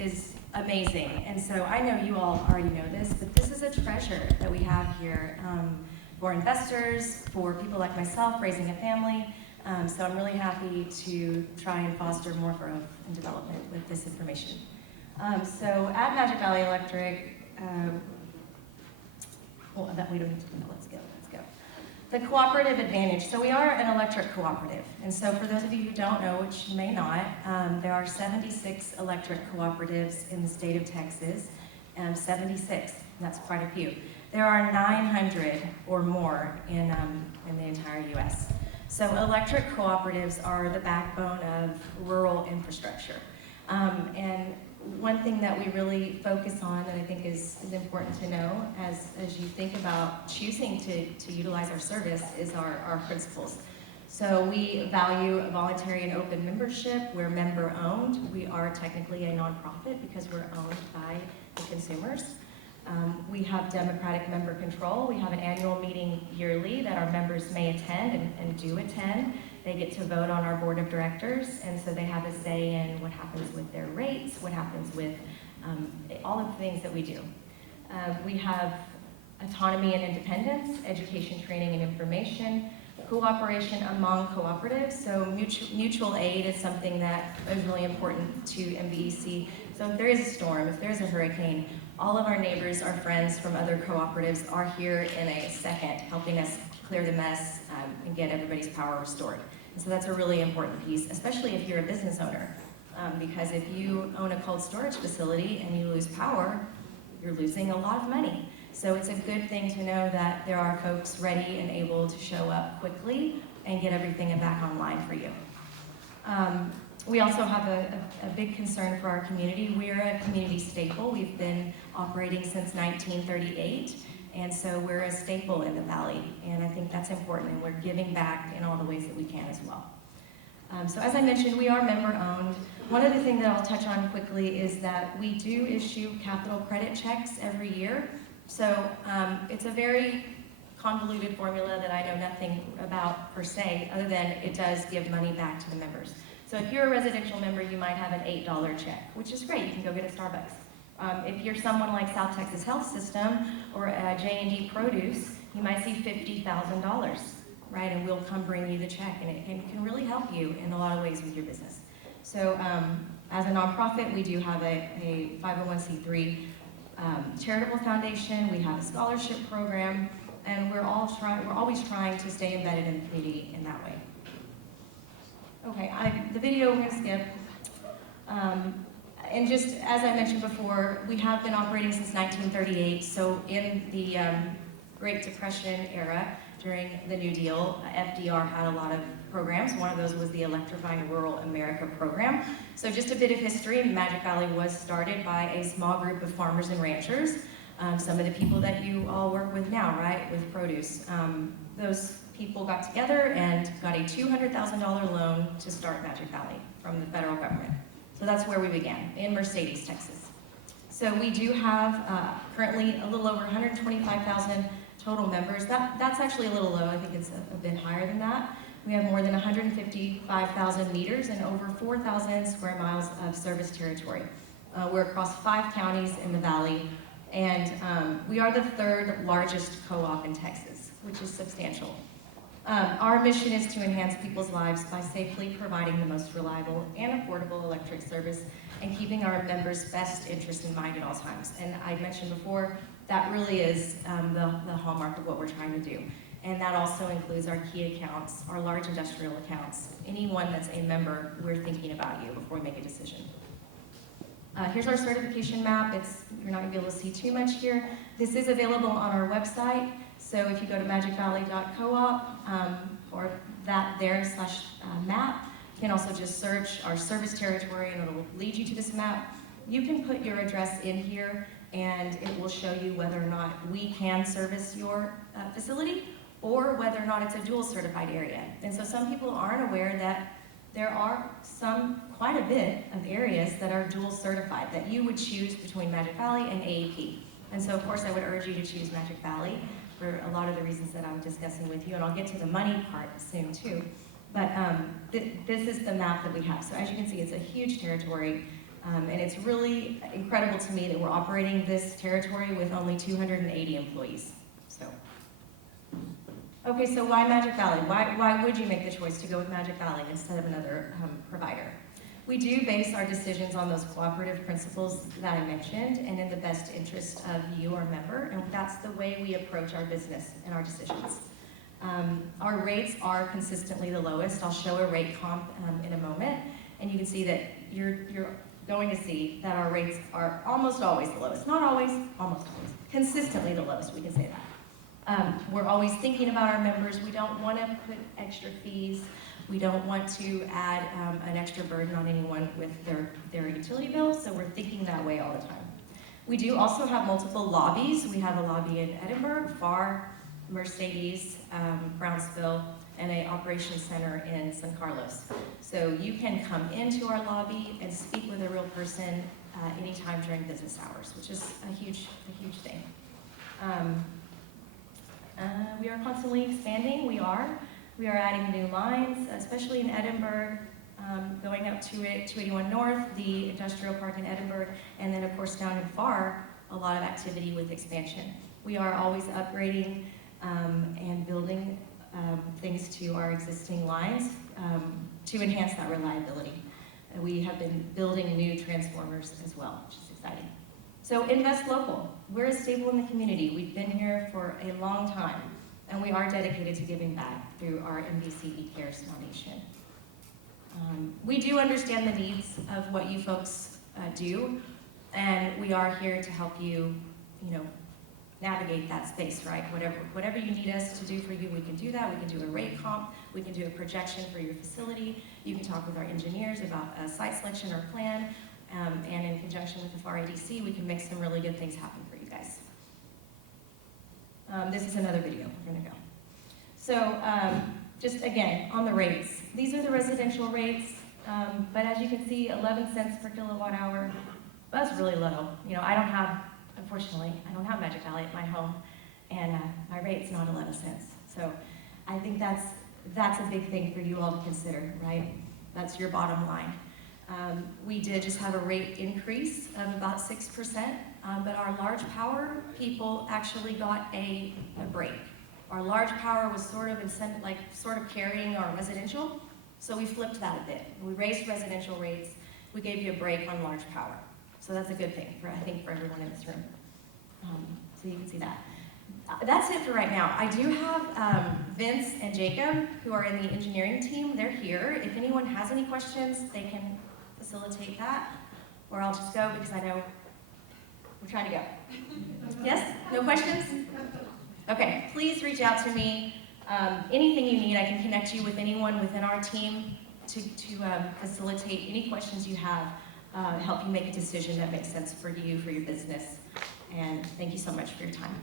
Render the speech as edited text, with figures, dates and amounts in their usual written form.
is amazing. And so I know you all already know this, but this is a treasure that we have here for investors, for people like myself raising a family. So I'm really happy to try and foster more growth and development with this information. So at Magic Valley Electric, well, that we don't need to do that. Let's go. The cooperative advantage. So we are an electric cooperative. And so for those of you who don't know, which you may not, there are 76 electric cooperatives in the state of Texas. 76, that's quite a few. There are 900 or more in the entire US. So electric cooperatives are the backbone of rural infrastructure. And one thing that we really focus on that I think is important to know as you think about choosing to utilize our service is our principles. So we value voluntary and open membership. We're member owned. We are technically a nonprofit because we're owned by the consumers. We have democratic member control. We have an annual meeting yearly that our members may attend and do attend. They get to vote on our board of directors, and so they have a say in what happens with their rates, what happens with all of the things that we do. We have autonomy and independence, education, training, and information, cooperation among cooperatives. So mutual aid is something that is really important to MVEC. So if there is a storm, if there's a hurricane, all of our neighbors, our friends from other cooperatives are here in a second, helping us clear the mess and get everybody's power restored. And so that's a really important piece, especially if you're a business owner. Because if you own a cold storage facility and you lose power, you're losing a lot of money. So it's a good thing to know that there are folks ready and able to show up quickly and get everything back online for you. We also have a big concern for our community. We're a community staple. We've been operating since 1938, and so we're a staple in the Valley, and I think that's important, and we're giving back in all the ways that we can as well. So as I mentioned, we are member-owned. One other thing that I'll touch on quickly is that we do issue capital credit checks every year. So it's a very convoluted formula that I know nothing about per se, other than it does give money back to the members. So if you're a residential member, you might have an $8 check, which is great. You can go get a Starbucks. If you're someone like South Texas Health System or J&D Produce, you might see $50,000, right? And we'll come bring you the check, and it can really help you in a lot of ways with your business. So as a nonprofit, we do have a 501c3 charitable foundation. We have a scholarship program, and we're always trying to stay embedded in the community in that way. Okay, the video we're going to skip. And just as I mentioned before, we have been operating since 1938. So in the Great Depression era, during the New Deal, FDR had a lot of programs. One of those was the Electrifying Rural America program. So just a bit of history, Magic Valley was started by a small group of farmers and ranchers. Some of the people that you all work with now, right, with produce. Those people got together and got a $200,000 loan to start Magic Valley from the federal government. So that's where we began, in Mercedes, Texas. So we do have currently a little over 125,000 total members. That's actually a little low. I think it's a bit higher than that. We have more than 155,000 meters and over 4,000 square miles of service territory. We're across 5 counties in the Valley, and we are the 3rd largest co-op in Texas, which is substantial. Our mission is to enhance people's lives by safely providing the most reliable and affordable electric service and keeping our members' best interests in mind at all times. And I mentioned before, that really is the hallmark of what we're trying to do. And that also includes our key accounts, our large industrial accounts. Anyone that's a member, we're thinking about you before we make a decision. Here's our certification map. You're not gonna be able to see too much here. This is available on our website. So if you go to magicvalley.coop or /map, you can also just search our service territory and it'll lead you to this map. You can put your address in here and it will show you whether or not we can service your facility or whether or not it's a dual certified area. And so some people aren't aware that there are quite a bit of areas that are dual certified that you would choose between Magic Valley and AEP. And so of course I would urge you to choose Magic Valley for a lot of the reasons that I'm discussing with you, and I'll get to the money part soon too. But this is the map that we have. So as you can see, it's a huge territory. And it's really incredible to me that we're operating this territory with only 280 employees. So, okay, so why Magic Valley? Why would you make the choice to go with Magic Valley instead of another provider? We do base our decisions on those cooperative principles that I mentioned and in the best interest of you, our member, and that's the way we approach our business and our decisions. Our rates are consistently the lowest. I'll show a rate comp in a moment, and you can see that you're going to see that our rates are almost always the lowest. Not always, almost always. Consistently the lowest, we can say that. We're always thinking about our members. We don't want to put extra fees. We don't want to add an extra burden on anyone with their utility bill, so we're thinking that way all the time. We do also have multiple lobbies. We have a lobby in Edinburgh, Pharr, Mercedes, Brownsville, and an operations center in San Carlos. So you can come into our lobby and speak with a real person anytime during business hours, which is a huge thing. We are constantly expanding. We are adding new lines, especially in Edinburgh, going up to 281 North, the industrial park in Edinburgh, and then of course down in Pharr, a lot of activity with expansion. We are always upgrading and building things to our existing lines to enhance that reliability. We have been building new transformers as well, which is exciting. So invest local. We're a staple in the community. We've been here for a long time, and we are dedicated to giving back through our MVCB Cares Foundation. We do understand the needs of what you folks do, and we are here to help you, navigate that space, right? Whatever you need us to do for you, we can do that. We can do a rate comp. We can do a projection for your facility. You can talk with our engineers about a site selection or plan, and in conjunction with the Pharr ADC, we can make some really good things happen for you guys. This is another video. We're gonna go. So just again, on the rates. These are the residential rates, but as you can see, 11 cents per kilowatt hour. That's really low. Unfortunately, I don't have Magic Valley at my home, and my rate's not 11 cents. So I think that's a big thing for you all to consider, right? That's your bottom line. We did just have a rate increase of about 6%, but our large power people actually got a break. Our large power was sort of carrying our residential, so we flipped that a bit. We raised residential rates. We gave you a break on large power. So that's a good thing, I think, for everyone in this room. So you can see that. That's it for right now. I do have Vince and Jacob, who are in the engineering team. They're here. If anyone has any questions, they can facilitate that, or I'll just go because I know we're trying to go. Yes? No questions? Okay, please reach out to me. Anything you need, I can connect you with anyone within our team to facilitate any questions you have. Help you make a decision that makes sense for you, for your business. And thank you so much for your time.